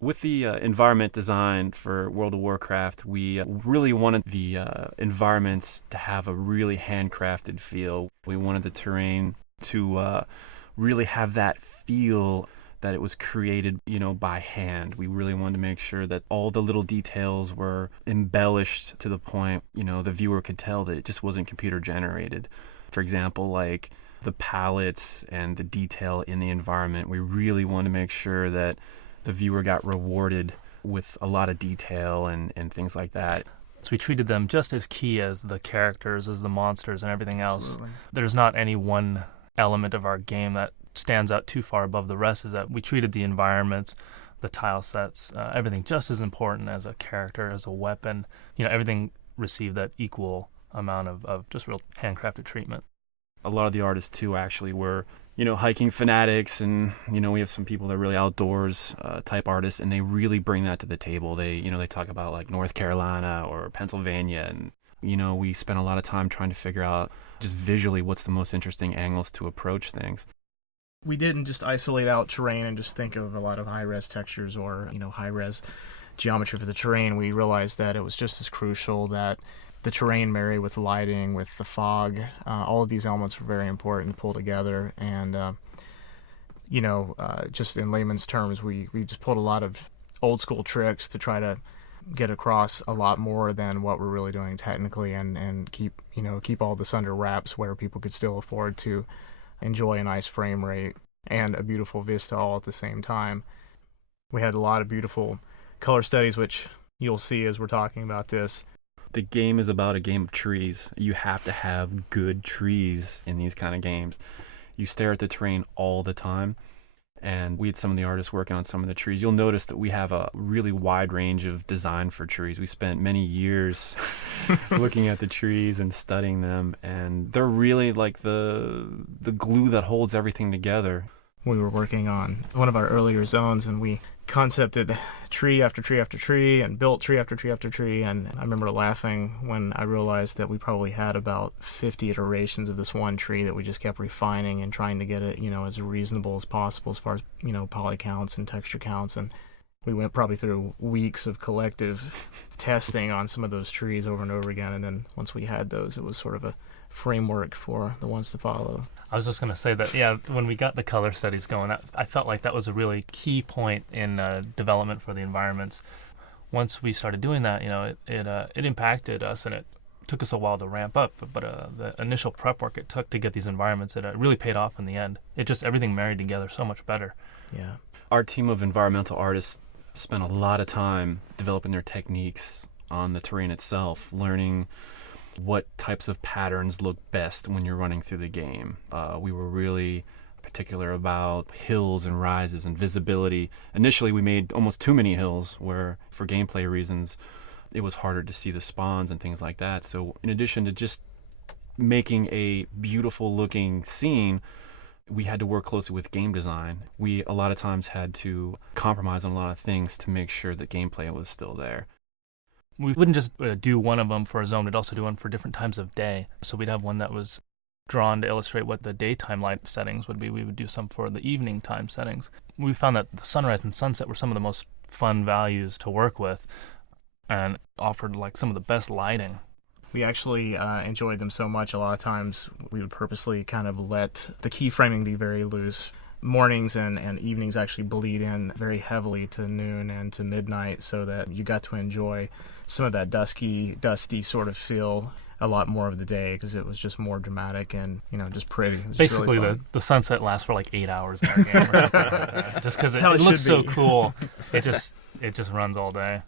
With the environment design for World of Warcraft, we really wanted the environments to have a really handcrafted feel. We wanted the terrain to really have that feel that it was created, by hand. We really wanted to make sure that all the little details were embellished to the point, the viewer could tell that it just wasn't computer generated. For example, like the palettes and the detail in the environment, we really wanted to make sure that the viewer got rewarded with a lot of detail and things like that. So we treated them just as key as the characters, as the monsters, and everything else. Absolutely. There's not any one element of our game that stands out too far above the rest. Is that we treated the environments, the tile sets, everything just as important as a character, as a weapon. Everything received that equal amount of just real handcrafted treatment. A lot of the artists, too, actually were hiking fanatics, and we have some people that are really outdoors type artists, and they really bring that to the table. They they talk about like North Carolina or Pennsylvania, and we spent a lot of time trying to figure out just visually what's the most interesting angles to approach things. We didn't just isolate out terrain and just think of a lot of high-res textures or high-res geometry for the terrain. We realized that it was just as crucial that the terrain marry with lighting, with the fog. All of these elements were very important to pull together. And, just in layman's terms, we just pulled a lot of old school tricks to try to get across a lot more than what we're really doing technically, and keep all this under wraps where people could still afford to enjoy a nice frame rate and a beautiful vista all at the same time. We had a lot of beautiful color studies, which you'll see as we're talking about this. The game is about a game of trees. You have to have good trees in these kind of games. You stare at the terrain all the time, and we had some of the artists working on some of the trees. You'll notice that we have a really wide range of design for trees. We spent many years looking at the trees and studying them, and they're really like the glue that holds everything together. We were working on one of our earlier zones, and we concepted tree after tree after tree and built tree after tree after tree. And I remember laughing when I realized that we probably had about 50 iterations of this one tree that we just kept refining and trying to get it, as reasonable as possible as far as, poly counts and texture counts. And we went probably through weeks of collective testing on some of those trees over and over again. And then once we had those, it was sort of a framework for the ones to follow. I was just going to say that, when we got the color studies going, I felt like that was a really key point in development for the environments. Once we started doing that, it impacted us, and it took us a while to ramp up. But the initial prep work it took to get these environments, it really paid off in the end. Everything married together so much better. Yeah. Our team of environmental artists spent a lot of time developing their techniques on the terrain itself, learning what types of patterns look best when you're running through the game. We were really particular about hills and rises and visibility. Initially, we made almost too many hills where, for gameplay reasons, it was harder to see the spawns and things like that. So in addition to just making a beautiful looking scene, we had to work closely with game design. We a lot of times had to compromise on a lot of things to make sure that gameplay was still there. We wouldn't just do one of them for a zone, we'd also do one for different times of day. So we'd have one that was drawn to illustrate what the daytime light settings would be. We would do some for the evening time settings. We found that the sunrise and sunset were some of the most fun values to work with and offered like some of the best lighting. We actually enjoyed them so much, a lot of times we would purposely kind of let the keyframing be very loose. Mornings and evenings actually bleed in very heavily to noon and to midnight, so that you got to enjoy some of that dusty sort of feel a lot more of the day, because it was just more dramatic and just pretty. It was basically just really the sunset lasts for like 8 hours in our game or something like that. Just because it looks so cool, it just runs all day.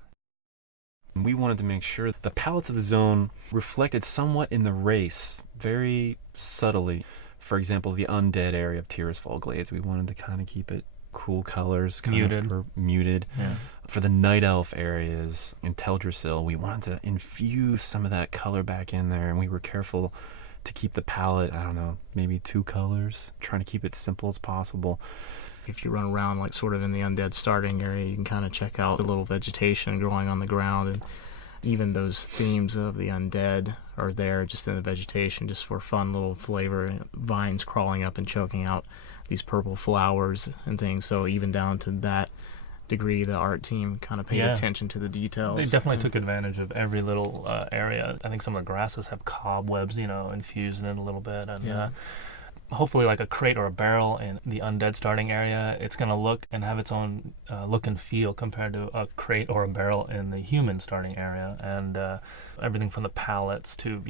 We wanted to make sure the palettes of the zone reflected somewhat in the race, very subtly. For example, the undead area of Tirisfal Glades, we wanted to kind of keep it cool colors, muted. Yeah. For the night elf areas in Teldrassil, we wanted to infuse some of that color back in there, and we were careful to keep the palette, maybe 2 colors, trying to keep it simple as possible. If you run around like sort of in the undead starting area, you can kind of check out the little vegetation growing on the ground, and even those themes of the undead are there just in the vegetation, just for fun little flavor. Vines crawling up and choking out these purple flowers and things. So even down to that degree the art team kind of paid Yeah. attention to the details. They definitely And- took advantage of every little area. I think some of the grasses have cobwebs, infused in it a little bit. And Yeah. hopefully like a crate or a barrel in the undead starting area, it's going to look and have its own look and feel compared to a crate or a barrel in the human starting area. And everything from the pallets to,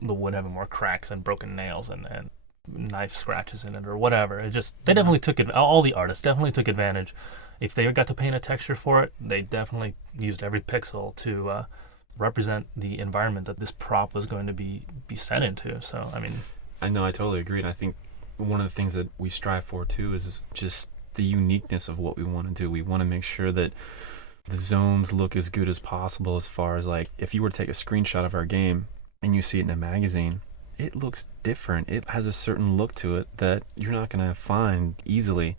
the wood having more cracks and broken nails and knife scratches in it or whatever. They definitely took it. All the artists definitely took advantage. If they got to paint a texture for it, they definitely used every pixel to represent the environment that this prop was going to be set into. So, I mean, I know, I totally agree. And I think one of the things that we strive for too is just the uniqueness of what we want to do. We want to make sure that the zones look as good as possible, as far as like if you were to take a screenshot of our game and you see it in a magazine, it looks different. It has a certain look to it that you're not going to find easily.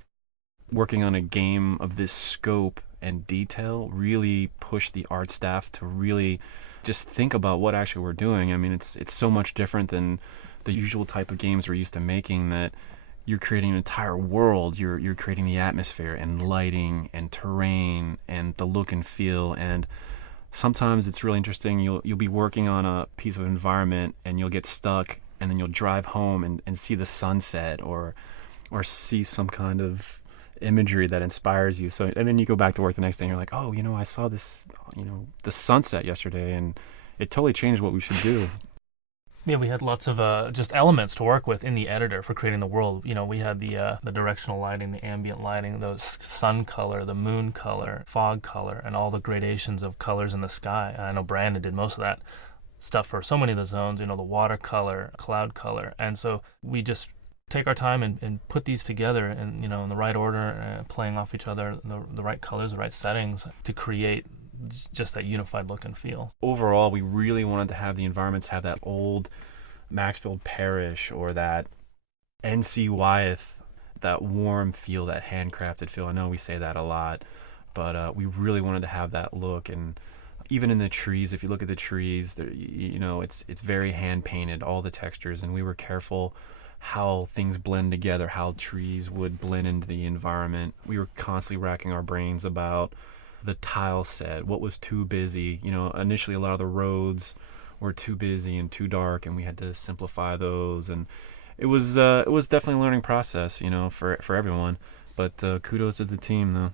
Working on a game of this scope and detail really pushed the art staff to really just think about what actually we're doing. I mean, it's so much different than the usual type of games we're used to making, that you're creating an entire world. You're creating the atmosphere and lighting and terrain and the look and feel. And sometimes it's really interesting. You'll be working on a piece of environment and you'll get stuck, and then you'll drive home and see the sunset or see some kind of imagery that inspires you. So, and then you go back to work the next day and you're like, oh, I saw this, the sunset yesterday, and it totally changed what we should do. yeah, we had lots of just elements to work with in the editor for creating the world. We had the directional lighting, the ambient lighting, the sun color, the moon color, fog color, and all the gradations of colors in the sky. And I know Brandon did most of that stuff for so many of the zones, the watercolor, cloud color. And so we just take our time and put these together and, in the right order, playing off each other, the right colors, the right settings to create just that unified look and feel. Overall, we really wanted to have the environments have that old Maxfield Parish or that NC Wyeth, that warm feel, that handcrafted feel. I know we say that a lot, but we really wanted to have that look. And even in the trees, if you look at the trees, it's very hand painted, all the textures, and we were careful how things blend together, how trees would blend into the environment. We were constantly racking our brains about the tile set, what was too busy. Initially a lot of the roads were too busy and too dark, and we had to simplify those. And it was definitely a learning process, for everyone. But kudos to the team, though.